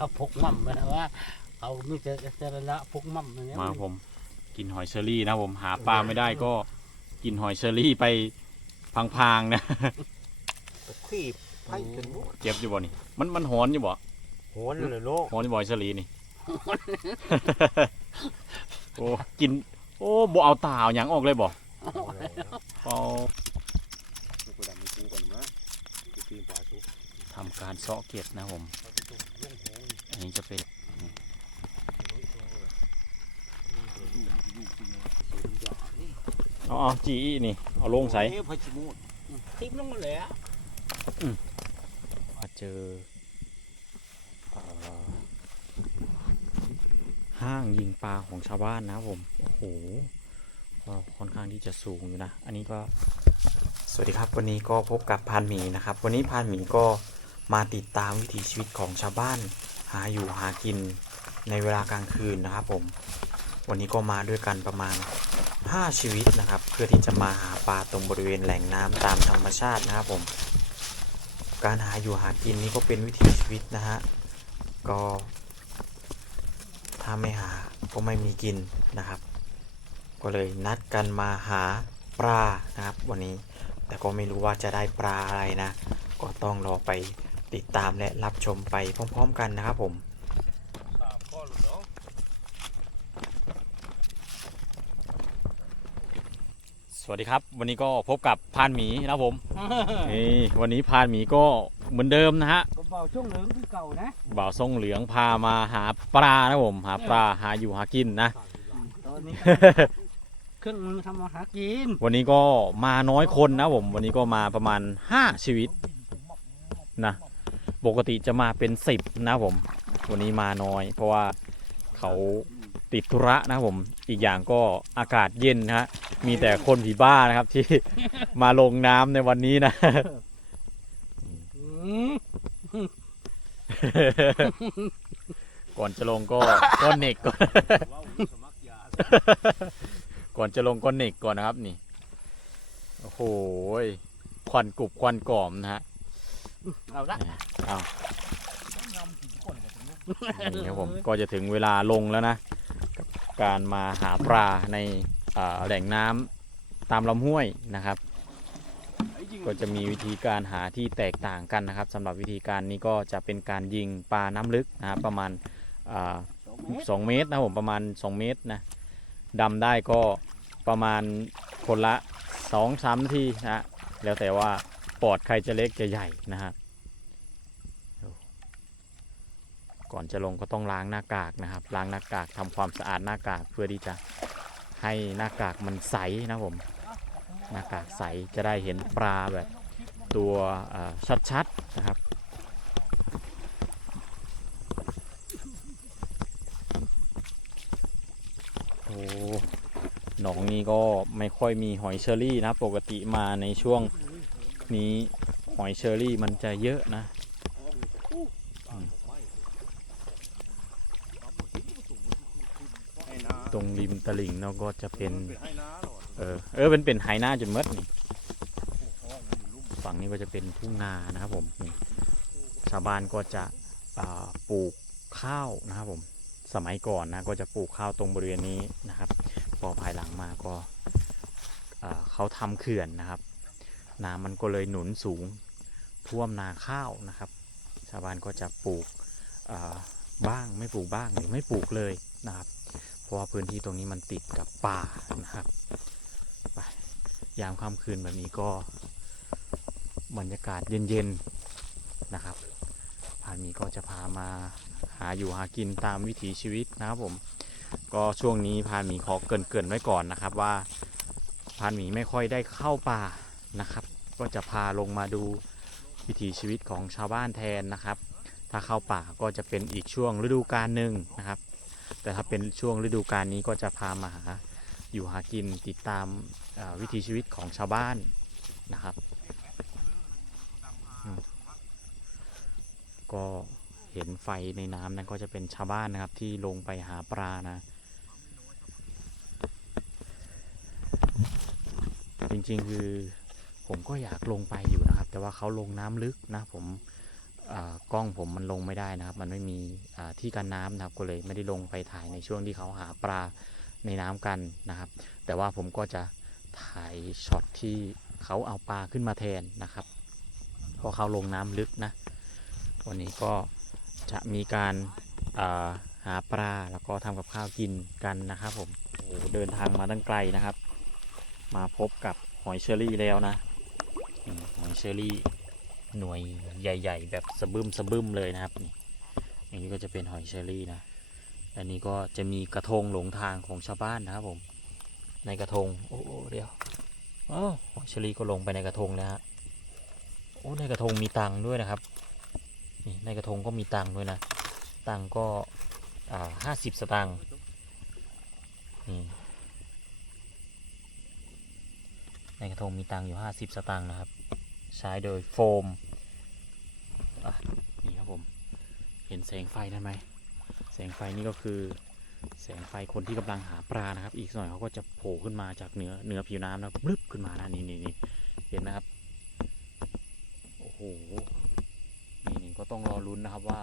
เขาพกมั่มนะว่า เอามีแต่แต่ละพกมั่มอย่างเงี้ยมาผม กินหอยเชอรี่นะผมหาปลาไม่ได้ก็กินหอยเชอรี่ไปพางๆนะขี้ไผ่จนหมดเจ็บอยู่บ่นี่มันมันหอนอยู่บ่โหนเลยโลกหอนอยู่บ่หอยเชอรี่นี่โอ้กิน โอ้บ่เอาตาเอาหยังออกเลยบ่เอากูดำมีกูก่อนนะกูปีนป่าทุกทำการเซาะเก็ดนะผม อันนี้จะเป็นเอาเอาจีอีนี่ เอาลงใส่เอ้ยพระชิมูดทิพลงมาเลยอะมาเจอเอ่อห้างยิงปลาของชาวบ้านนะครับผม โอ้โหก็ค่อนข้างที่จะสูงอยู่นะ อันนี้ก็ สวัสดีครับ วันนี้ก็พบกับพานหมีนะครับ วันนี้พานหมีก็มาติดตามวิถีชีวิตของชาวบ้าน หาอยู่หากินในเวลากลางคืนนะครับผม วันนี้ก็มาด้วยกันประมาณ 5 ชีวิตนะครับ เพื่อที่จะมาหาปลาตรงบริเวณแหล่งน้ำตามธรรมชาตินะครับผม การหาอยู่หากินนี่ก็เป็นวิถีชีวิตนะฮะ ก็ ถ้าไม่หาก็ไม่มีกินนะครับ ก็เลยนัดกันมาหาปลานะครับ วันนี้แต่ก็ไม่รู้ว่าจะได้ปลาอะไรนะ ก็ต้องรอไป ติดตามและรับชมไปพร้อม ๆ กันนะครับผมสามข้อหรือเนาะสวัสดีครับ วันนี้ก็พบกับพานหมีนะครับผมนี่วันนี้พานหมีก็เหมือนเดิมนะฮะก็เบาช่วงเหลืองคือเก่านะบ่าวทรงเหลืองพามาหาปลานะครับผมหาปลาหาอยู่หากินนะตอนนี้เครื่องมือทำมาหากิน วันนี้ก็มาน้อยคนนะผม วันนี้ก็มาประมาณ5ชีวิตนะ ปกติจะมาเป็น10นะผม วันนี้มาน้อย เพราะว่าเขาติดธุระนะผมอีกอย่างก็อากาศเย็นนะฮะมีแต่คนผีบ้านะครับที่มาลงน้ำในวันนี้นะ ก่อนจะลงก็ก้อนเน็กก่อนก่อนจะลงก้อนเน็กก่อนนะครับนี่ โอ้โหยควันกรุบควันกล่อมนะฮะ เอาละอ้าวนี่ครับผมก็จะถึงเวลาลงแล้วนะกับการมาหาปลาในเอ่อแหล่งน้ำตามลำห้วยนะครับ ก็จะมีวิธีการหาที่แตกต่างกันนะครับสำหรับวิธีการนี้ก็จะเป็นการยิงปลาน้ำลึกนะครับประมาณอ่า2เมตรนะครับผมประมาณ 2 เมตรนะดำได้ก็ประมาณคนละ 2-3 นาทีนะฮะแล้วแต่ว่า ปอดใครจะเล็กจะใหญ่นะครับก่อนจะลงก็ต้องล้างหน้ากากนะครับ ล้างหน้ากากทำความสะอาดหน้ากากเพื่อที่จะให้หน้ากากมันใสนะผมหน้ากากใสจะได้เห็นปลาแบบตัวชัดๆนะครับโอ้หนองนี้ก็ไม่ค่อยมีหอยเชอรี่นะปกติมาในช่วง นี้หอยเชอรี่มันจะเยอะนะตรงริมตลิ่งเนาะก็จะเป็น เออ เออเป็นเป็นไหหน้าจนหมดนี่ฝั่งนี้ก็จะเป็นทุ่งนานะครับผมนี่ชาวบ้านก็จะปลูกข้าวนะครับผม สมัยก่อนนะก็จะปลูกข้าวตรงบริเวณนี้นะครับ พอภายหลังมาก็เขาทำเขื่อนนะครับ น้ำมันก็เลยหนุนสูงท่วมนาข้าวนะครับ ชาวบ้านก็จะปลูกบ้างไม่ปลูกบ้างหรือไม่ปลูกเลยนะครับ เพราะว่าพื้นที่ตรงนี้มันติดกับป่านะครับไปยามค่ำคืนแบบนี้ก็บรรยากาศเย็นๆนะครับพานมีก็จะพามาหาอยู่หากินตามวิถีชีวิตนะครับผม ก็ช่วงนี้พานมีขอเกินๆไว้ก่อนนะครับว่าพานหมีไม่ค่อยได้เข้าป่า นะครับ ก็จะพาลงมาดูวิถีชีวิตของชาวบ้านแทนนะครับ ถ้าเข้าป่าก็จะเป็นอีกช่วงฤดูกาลหนึ่งนะครับ แต่ถ้าเป็นช่วงฤดูกาลนี้ก็จะพามาหาอยู่หากินติดตามวิถีชีวิตของชาวบ้านนะครับ ก็เห็นไฟในน้ำนั้นก็จะเป็นชาวบ้านนะครับที่ลงไปหาปลานะ จริงๆคือ ผมก็อยากลงไปอยู่นะครับ แต่ว่าเขาลงน้ำลึกนะผมกล้องผมมันลงไม่ได้นะครับ มันไม่มีที่กันน้ำนะครับ ก็เลยไม่ได้ลงไปถ่ายในช่วงที่เขาหาปลาในน้ำกันนะครับ แต่ว่าผมก็จะถ่ายช็อตที่เขาเอาปลาขึ้นมาแทนนะครับพราะเขาลงน้ำลึกนะ วันนี้ก็จะมีการาหาปลาแล้วก็ทำกับข้าวกินกันนะครับผมโอ้เดินทางมาตั้งไกลนะครับ มาพบกับหอยเชอรี่แล้วนะ หอยเชอรี่หน่วยใหญ่ ๆ แบบสะบึมสะบึมเลยนะครับนี่อันนี้ก็จะเป็นหอยเชอรี่นะอันนี้ก็จะมีกระทงหลงทางของชาวบ้านนะครับผม ในกระทงโอ้โอเดี๋ยวอ้าวหอยเชอรี่ก็ลงไปในกระทงแล้วฮะโอ้ในกระทงมีตังค์ด้วยนะครับนี่ในกระทงก็มีตังค์ด้วยนะ ตังค์ก็อ่าห้าสิบสตางค์นี่ ในกระทงมีตังอยู่ห้าสิบสตางค์นะครับ ใช้โดยโฟมอะนี่ครับผม เห็นแสงไฟนั่นไหมแสงไฟนี่ก็คือ แสงไฟคนที่กำลังหาปลานะครับ อีกหน่อยเขาก็จะโผล่ขึ้นมาจากเหนือเหนือผิวน้ำนะบลึบขึ้นมานะนี่นี่นี่เห็นนะครับโอ้โหนี่นี่ก็ต้องรอลุ้นนะครับว่า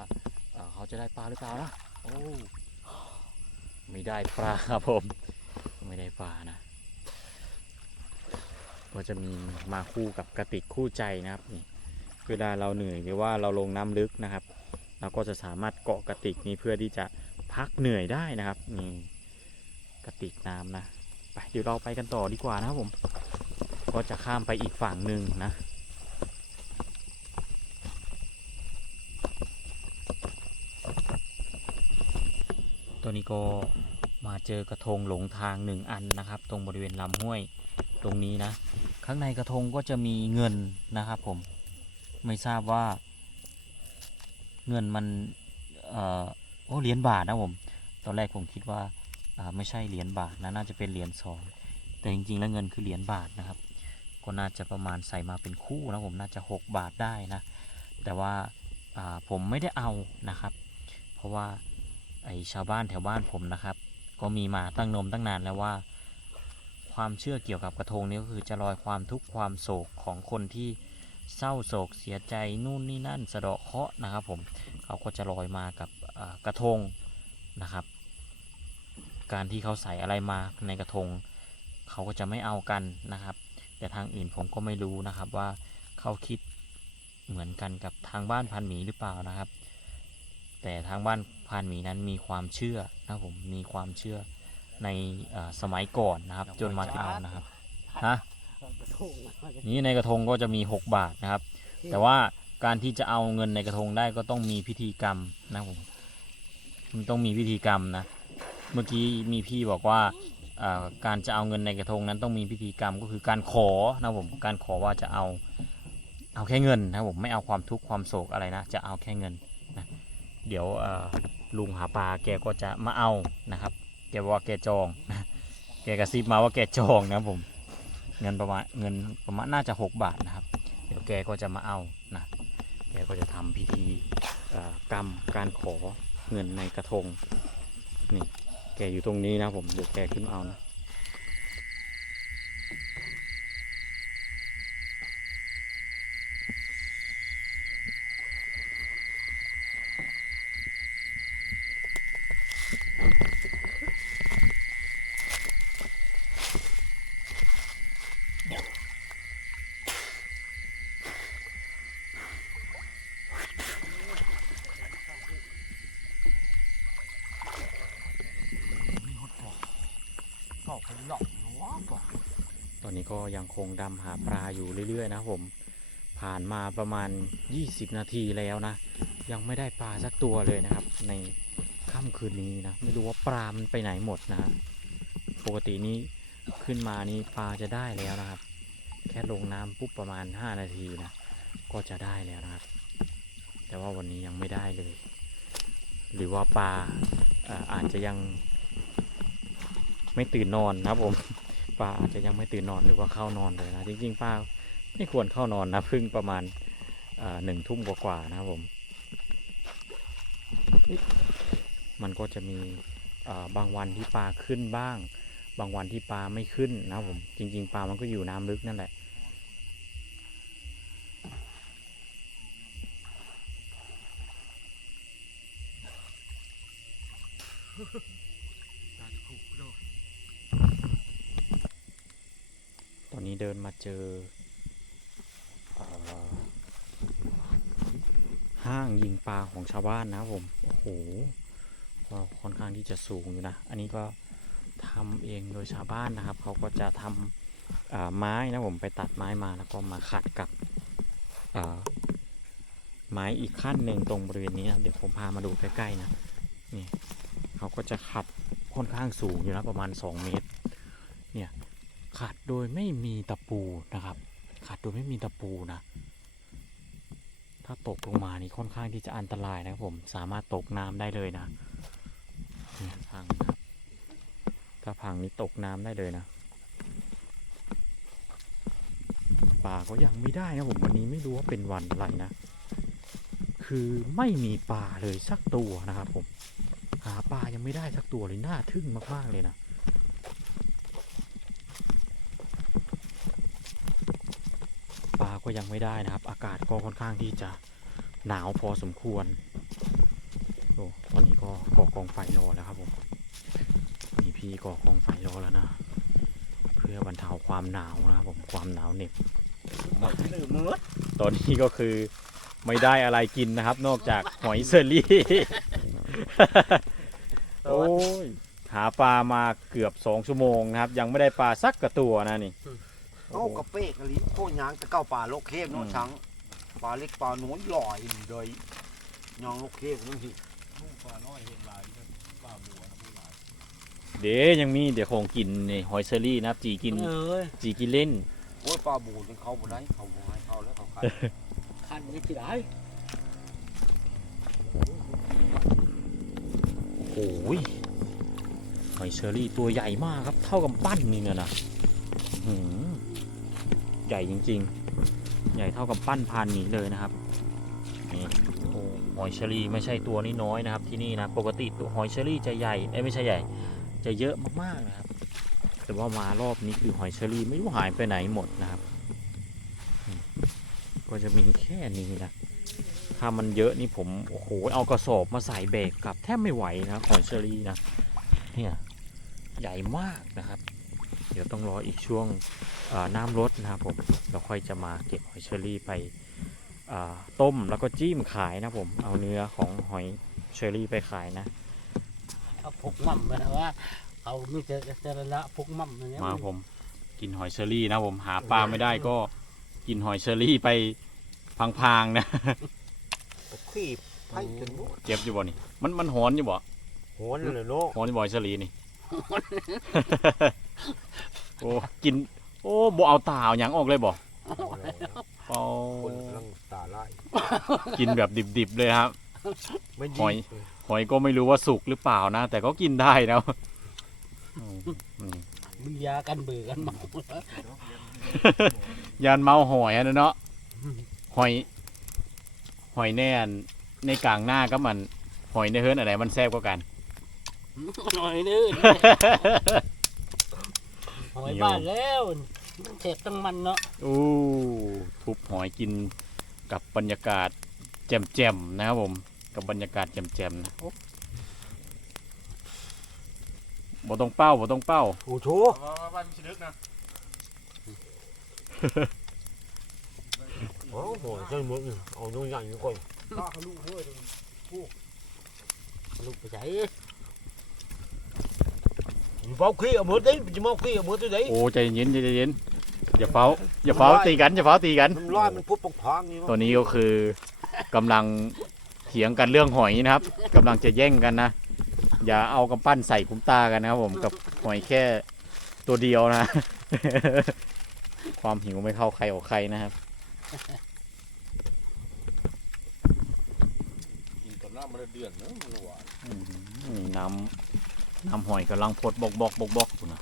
เอ่อเขาจะได้ปลาหรือเปล่านะโอ้ไม่ได้ปลาครับผม ไม่ได้ปลานะ ก็จะมีมาคู่กับกระติกคู่ใจนะครับนี่เวลาเราเหนื่อยหรือว่าเราลงน้ำลึกนะครับ เราก็จะสามารถเกาะกระติกนี้เพื่อที่จะพักเหนื่อยได้นะครับนี่กระติกน้ำนะไปเดี๋ยวเราไปกันต่อดีกว่านะครับผม ก็จะข้ามไปอีกฝั่งหนึ่งนะตัวนี้ก็มาเจอกระทงหลงทางหนึ่งอันนะครับ ตรงบริเวณลำห้วยตรงนี้นะ ข้างในกระทงก็จะมีเงินนะครับผมไม่ทราบว่า เงินมันเอ่อโอ้เหรียญบาทนะผมตอนแรกผมคิดว่าไม่ใช่เหรียญบาทนะน่าจะเป็นเหรียญซองแต่จริงๆแล้วเงินคือเหรียญบาทนะครับก็น่าจะประมาณใส่มาเป็นคู่นะผมน่าจะ 6 บาทได้นะ แต่ว่าอ่าผมไม่ได้เอานะครับ เพราะว่าไอชาวบ้านแถวบ้านผมนะครับ ก็มีมาตั้งนมตั้งนานแล้วว่า ความเชื่อเกี่ยวกับกระทงนี้ก็คือจะลอยความทุกข์ความโศกของคนที่เศร้าโศกเสียใจนู่นนี่นั่นสะเดาะเคาะนะครับผมเขาก็จะลอยมากับกระทงนะครับ การที่เขาใส่อะไรมาในกระทง เขาก็จะไม่เอากันนะครับ แต่ทางอื่นผมก็ไม่รู้นะครับว่าเขาคิดเหมือนกันกับทางบ้านพันหมีหรือเปล่านะครับ แต่ทางบ้านพันหมีนั้นมีความเชื่อนะครับผมมีความเชื่อ ในเอ่อสมัยก่อนนะครับ จนมาถึงนะครับฮะกระทงนี้ในกระทงก็จะมี 6 บาทนะครับ แต่ว่าการที่จะเอาเงินในกระทงได้ก็ต้องมีพิธีกรรมนะครับผมมันต้องมีพิธีกรรมนะ เมื่อกี้มีพี่บอกว่าเอ่อการจะเอาเงินในกระทงนั้นต้องมีพิธีกรรมก็คือการขอนะครับผมการขอว่าจะเอาเอาแค่เงินนะครับผมไม่เอาความทุกข์ความโศกอะไรนะ จะเอาแค่เงินนะเดี๋ยวเอ่อลุงหาปลาแกก็จะมาเอานะครับแก บอกว่าแกจอง แกกระซิบมาว่าแกจองนะผม เงินประมาณเงินประมาณน่าจะ 6 บาทนะครับ เดี๋ยวแกก็จะมาเอานะ แกก็จะทำพิธีกรรมการขอเงินในกระทง นี่ แกอยู่ตรงนี้นะผม เดี๋ยวแกขึ้นมาเอานะ ก็ไปหลอกหัวก่อน ตอนนี้ก็ ยังคงดำหาปลาอยู่เรื่อย ๆ นะผม ผ่านมาประมาณ 20 นาทีแล้วนะ ยังไม่ได้ปลาสักตัวเลยนะครับ ในค่ำคืนนี้นะ ไม่รู้ว่าปลามันไปไหนหมดนะปกตินี้ขึ้นมานี่ปลาจะได้แล้วนะครับ แค่ลงน้ำปุ๊บประมาณ 5 นาทีนะ ก็จะได้แล้วนะครับ แต่ว่าวันนี้ยังไม่ได้เลย หรือว่าปลาอาจจะยังไม่ตื่นนอนนะผม ป้าอาจจะยังไม่ตื่นนอนหรือว่าเข้านอนเลยนะ จริงๆ ป้าไม่ควรเข้านอนนะพึ่งประมาณหนึ่งทุ่มกว่าๆนะครับผม มันก็จะมีบางวันที่ปลาขึ้นบ้าง บางวันที่ปลาไม่ขึ้นนะผม จริง ๆปลามันก็อยู่น้ำลึกนั่นแหละ ตอนนี้เดิน มาเจอห้างยิงปลาของชาวบ้านนะผม โอ้โหก็ค่อนข้างที่จะสูงอยู่นะ อันนี้ก็ทำเองโดยชาวบ้านนะครับ เขาก็จะทำอ่าไม้นะผมไปตัดไม้มาแล้วก็มาขัดกับไม้อีกขั้นหนึ่งตรงบริเวณนี้นะเดี๋ยวผมพามาดูใกล้ๆนะ นี่เขาก็จะขัดค่อนข้างสูงอยู่นะประมาณ 2 เมตร ขัดโดยไม่มีตะปูนะครับ ขัดโดยไม่มีตะปูนะ ถ้าตกลงมานี่ค่อนข้างที่จะอันตรายนะครับผมสามารถตกน้ำได้เลยนะนี่พังนะครับถ้าพังนี่ตกน้ำได้เลยนะปลาก็ยังไม่ได้นะผมวันนี้ไม่รู้ว่าเป็นวันอะไรนะ คือไม่มีปลาเลยสักตัวนะครับผมหาปลายังไม่ได้สักตัวเลยน่าทึ่งมากๆเลยนะ ปลา ก็ยังไม่ได้นะครับ อากาศก็ค่อนข้างที่จะหนาวพอสมควรโอ้ตอนนี้ก็ก่อกองไฟรอแล้วครับผมมีพี่ก่อกองไฟรอแล้วนะ เพื่อบรรเทาความหนาวนะครับผมความหนาวเหน็บลืมมือตอนนี้ก็คือไม่ได้อะไรกินนะครับ นอกจากหอยเซอรี่โอ้ยหาปลามาเกือบสองชั่วโมงนะครับ ยังไม่ได้ปลาสักกระตัวนะนี่ เอากระเป้กะลิโคยางตะเก้าป่าโลกเข้มเนาะอืมช้างปลาเล็กปลาน้อยลอยเลยยองโลกเข้มนั่นสิเดี๋ยวยังมีเดี๋ยวคงกินนี่หอยเซอรี่นะครับจีกินเอ้ยจีกินเล่นโอ้ยปลาบูจนเขาบ่ได้เขาบ่ให้เขาแล้วเขาขายคันนี่ที่ไหนโอ้ยหอยเชอรี่ตัวใหญ่มากครับ เท่ากับปั้นนี่เนี่ยนะอื้อหือ ใหญ่จริง ๆ ใหญ่เท่ากับปั้นพันหนีเลยนะครับนี่โอ้หอยเชอรี่ไม่ใช่ตัวนี้น้อยนะครับ ที่นี่นะปกติตัวหอยเชอรี่จะใหญ่เอ้ไม่ใช่ใหญ่ จะเยอะมากๆนะครับ แต่ว่ามารอบนี้คือหอยเชอรี่ไม่รู้หายไปไหนหมดนะครับ ก็จะมีแค่นี้นะถ้ามันเยอะนี่ผมโอ้โหเอากระสอบมาใส่เบรกกลับแทบไม่ไหวนะครับหอยเชอรี่นะเนี่ยใหญ่มากนะครับ ดี๋ยวต้องรออีกช่วงเอ่อน้ำลดนะครับผมเราค่อยจะมาเก็บหอยเชอรี่ไปเอ่อต้มแล้วก็จิ้มขายนะผมเอาเนื้อของหอยเชอรี่ไปขายนะเขาพุกมั่มไปนะว่าเขาไม่เจอเจอละพุกมั่มอย่างเงี้ยมาผมกินหอยเชอรี่นะผมหาปลาไม่ได้ก็กินหอยเชอรี่ไปพังๆนะขี้ไผ่จนบุเจ็บอยู่บ่นี่มันมันหอนอยู่บ่โหนเลยเนาะหอนอยู่บ่หอยเชอรี่นี่ โอ้กิน โอ้บ่เอาตาเอาหยังออกเลยบ่เอาคนกำลังตาไล่กินแบบดิบๆเลยครับ ไม่หอย หอยก็ไม่รู้ว่าสุกหรือเปล่านะ แต่ก็กินได้นะอืมอืมมึงยากันเบื่อกันเมายานเมาหอยอะนะเนาะหอย หอยแน่นในกลางหน้าก็มัน หอยในเฮิร์นอะไรมันแซ่บกว่ากัน หน่อยนึง หอยบ้านแล้วมันเสพตั้งมันเนาะอู้ทุบหอยกินกับบรรยากาศแจ่มๆนะครับผม กับบรรยากาศแจ่มๆนะโอ้บ่ต้องเป้าบ่ต้องเป้าโอ้โหโอ้โหเส้นหมดเอาตัวใหญ่นี่ก่อนลูกไปใส่ เฝ้าขี้เอาหมดดิจะมาขี้เอาหมดตัวไหนโอ้ใจเย็นใจเย็นอย่าเฝ้าอย่าเฝ้าตีกันอย่าเฝ้าตีกันมันลอยมันพุบปกพางนี่ตัวนี้ก็คือกำลังเถียงกันเรื่องหอยนะครับกำลังจะแย่งกันนะ อย่าเอากำปั้นใส่คุ้มตากันนะครับผมกับหอยแค่ตัวเดียวนะ ความหิวไม่เข้าใครออกใครนะครับกินกับน้ำมันเดือดเนอะมันหวานอืมนี่น้ำ น้ำหอยกำลังพดบกบกบกบกอยู่นะ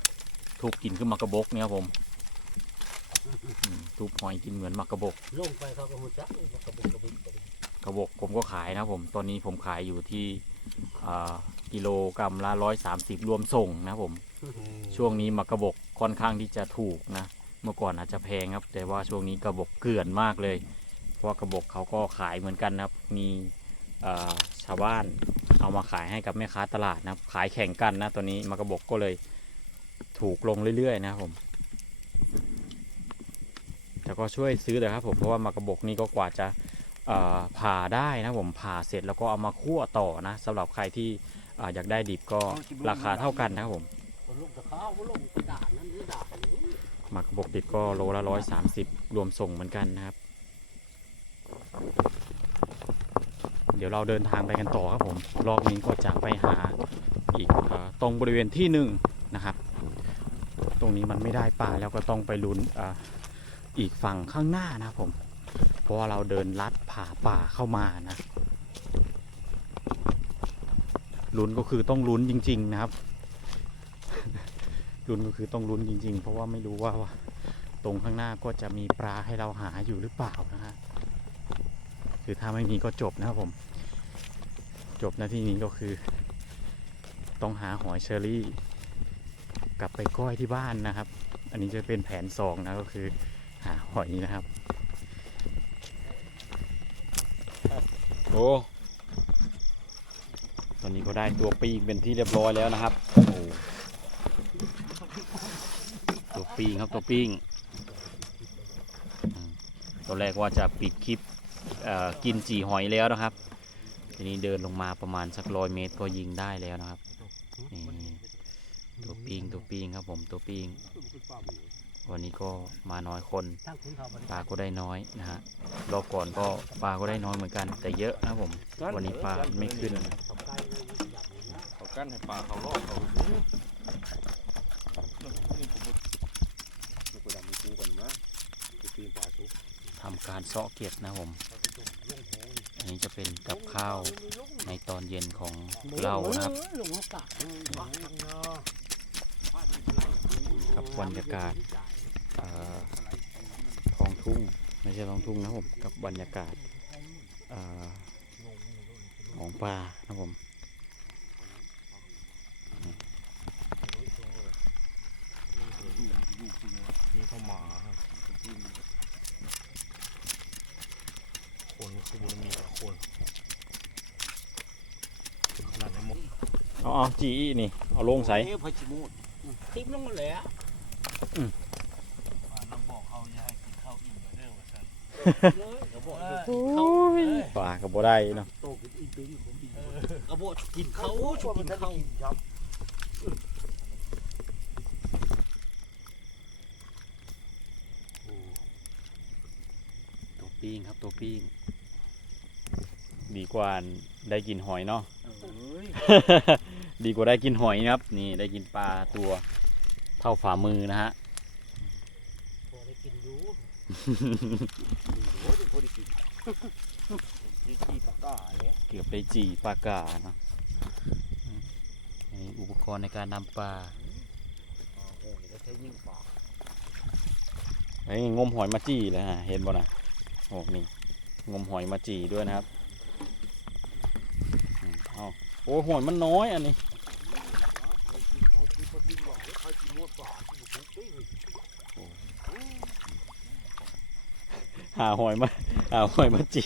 ทุบกินขึ้นมากระบกเนี่ยครับผมอืมทุบหอยกินเหมือนมากระบก ลงไปเขาก็มุดจักกระบุกกระบุกกระบุกกระบกผมก็ขายนะครับผม ตอนนี้ผมขายอยู่ที่อ่ากิโลกรัมละร้อยสามสิบรวมส่งนะครับผม ช่วงนี้มากระบกค่อนข้างที่จะถูกนะ เมื่อก่อนอาจจะแพงครับ แต่ว่าช่วงนี้กระบกเกลื่อนมากเลย เพราะว่ากระบกเขาก็ขายเหมือนกันนะครับ มีอ่าชาวบ้าน เอามาขายให้กับแม่ค้าตลาดนะครับ ขายแข่งกันนะตัวนี้มากระบอกก็เลยถูกลงเรื่อยๆนะครับผมแต่ก็ช่วยซื้อเลยครับผมเพราะว่ามากระบอกนี่ก็กว่าจะผ่าได้นะผมผ่าเสร็จแล้วก็เอามาคั่วต่อนะสำหรับใครที่ออยากได้ดิบก็ราคาเท่ากันนะครับผมลูกตะข้ากระดาษนั้นหรือดาษนี้หมักบกดิบก็โลละร้อยสามสิบรวมส่งเหมือนกันนะครับ ดี๋ยวเราเดินทางไปกันต่อครับผมรอบนี้ก็จะไปหาอีกอตรงบริเวณที่หนึ่งนะครับ ตรงนี้มันไม่ได้ป่าแล้วก็ต้องไปลุ้นอ,อีกฝั่งข้างหน้านะครับผม เพราะว่าเราเดินลัดผ่าป่าเข้ามานะลุ้นก็คือต้องลุ้นจริง ๆ นะครับลุ้นก็คือต้องลุ้นจริง ๆ เพราะว่าไม่รู้ว่าว่าตรงข้างหน้าก็จะมีปลาให้เราหาอยู่หรือเปล่านะฮะคือถ้าไม่มีก็จบนะครับผม จบหนาที่นี้ก็คือ ต้องหาหอยเชอรี่ กลับไปก้อยที่บ้านนะครับ อันนี้จะเป็นแผนสองนะก็คือหาหอยนะครับ โอ้ตอนนี้ก็ได้ตัวปีกเป็นที่เรียบร้อยแล้วนะครับโอ้ตัวปิ้งครับตัวปิ้งตอนแรกว่าจะปิดคลิปกินจีหอยแล้วนะครับ ทีนี้เดินลงมาประมาณสักร้อยเมตรก็ยิงได้แล้วนะครับนี่ตัวปิ้งตัวปิ้งครับผมตัวปิ้งวันนี้ก็มาน้อยคนทั้งคุณเขาบริปลาก็ได้น้อยนะฮะรอบก่อนก็ปลาก็ได้น้อยเหมือนกัน แต่เยอะนะครับผม วันนี้ปลาไม่ขึ้นเขาใกล้เลยอยากนี้นะเขากั้นให้ปลาเขาลอกเขาลูกกระดำมีกูกันนะกูปีนปลาทุกทำการเซาะเก็บนะครับผมอั นี้จะเป็นกับข้าวในตอนเย็นของเรานะครับ กับบรรยากาศท้องทุ่งไม่ใช่ท้องทุ่งนะผมกับบรรยากาศของป่านะผมมีเข้ามาคนคือบุญมี แต่คนขนาดไหนหมดเอาเอาจีอีนี่ เอาลงใส่เอ้ยพจิมูดติ๊บลงมาเลยอะน้ำบอกเขาอย่าให้กินข้าวอิ่มเหมือนเดิมว่าซั่นเลยกระบอกโอ้ยปลากับบ่ได้เนาะโตกินอีกปีผมดีกระบอกกินเขาชุกินเขาครับตัวปิ้งครับตัวปิ้ง ดีกว่าได้กินหอยเนาะ ดีกว่าได้กินหอยนะครับ นี่ได้กินปลาตัวเท่าฝ่ามือนะฮะพอได้กินรู้โอ้ยพอดีกินดีจีปากกาเนี่ยเกือบได้จีปลากาเนาะอืมอันนี้อุปกรณ์ในการนำปลาโอ้โหเดี๋ยวใช้ยิ่งปากไอ้ยงมหอยมาจีเลยฮะเห็นบ่นะโอ้นี่งมหอยมาจีด้วยนะครับอืม เอาโอ้หอยมันน้อยอันนี้เขาคิดว่าดิ้นหลอกแล้วเขาจิมดปากกูทุกปีหาหอยมาหาหอยมาจี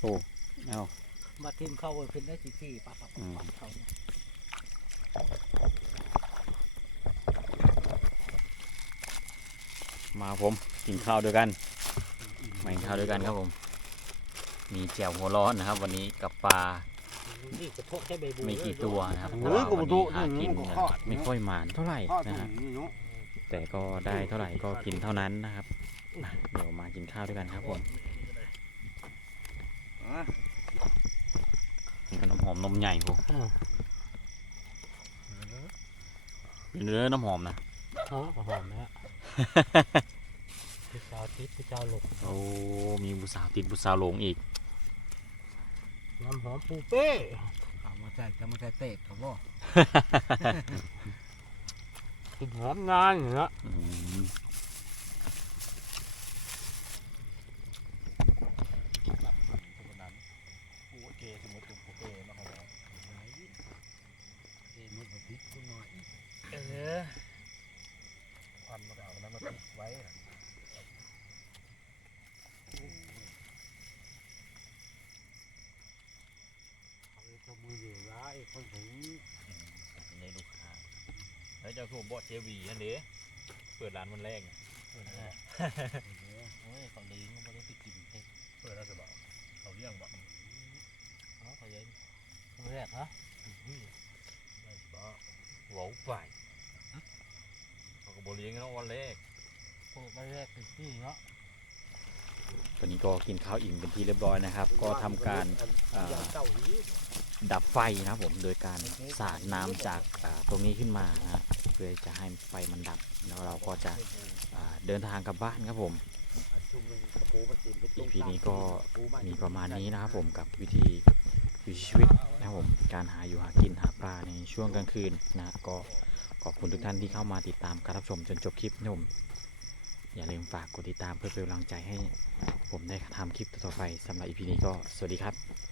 โอ้เอามาทีมเข้าเพิ่นได้สี่สี่ปะปะอืมเขามาผมกินข้าวด้วยกันมากินข้าวด้วยกันครับผม มีแจ่วหัวร้อนนะครับ วันนี้กับปลา นี่กระทบแค่ใบบัวไม่กี่ตัวนะครับเพเฮ้ราะยว่ากูวันดูนี้หากินกูกันคอดไม่ค่อยหมานเท่าไหร่คอดนะฮะนี่เนาะแต่ก็ได้เท่าไหร่ก็กินเท่านั้นนะครับมาเดี๋ยวมากินข้าวด้วยกันครับผมอะนี่ก็น้ำหอมนมใหญ่ผมเป็นเนื้อน้ำหอมนะหอมหอมนะฮะพี่สาวทิพย์พี่สาวหลงโอ้มีบุสาวติดบุสาวหลงอีก น้ำหอมปูเป้เอามาใส่จะมาใส่เตะเขาบ่กินหอมนานอย่างเงี้ยอืมโอเคสมมติผมโอเคมาเขาบอกเอ้มันแบบพริกขึ้นมาอีกเออควันมาเอานั้นมาติดไว้อะ เอาไปต้ม คนถึง ในลูกค้า แล้วเจ้าคือบ่เจวีนั่นเด้เปิดร้านวันแรกเปิดแล้วโอ้ยเขาเลี้ยงมันไม่ได้ไปกินเองเปิดแล้วจะบอกเขาเลี้ยงบอกเขาเขาเลี้ยงแรกฮะได้สิบอกเว้าไปเขาก็บ่เลี้ยงกันเนาะวันแรกเปิดมาแรกเป็นที่เนาะ ตอนนี้ก็กินข้าวอิ่มเป็นที่เรียบร้อยนะครับ ก็ทำการดับไฟนะครับผมโดยการสาดน้ำจากตรงนี้ขึ้นมานะเพื่อจะให้ไฟมันดับแล้วเราก็จะเดินทางกลับบ้านครับผม EP นี้ก็มีประมาณนี้นะครับผมกับวิธีวิชีวิตนะครับผมการหาอยู่หากินหาปลาในช่วงกลางคืนนะก็ขอบคุณทุกท่านที่เข้ามาติดตามการรับชมจนจบคลิปนะผม อย่าลืมฝากกดติดตามเพื่อเป็นกำลังใจให้ผมได้ทำคลิปต่อไปสำหรับอีพีนี้ก็สวัสดีครับ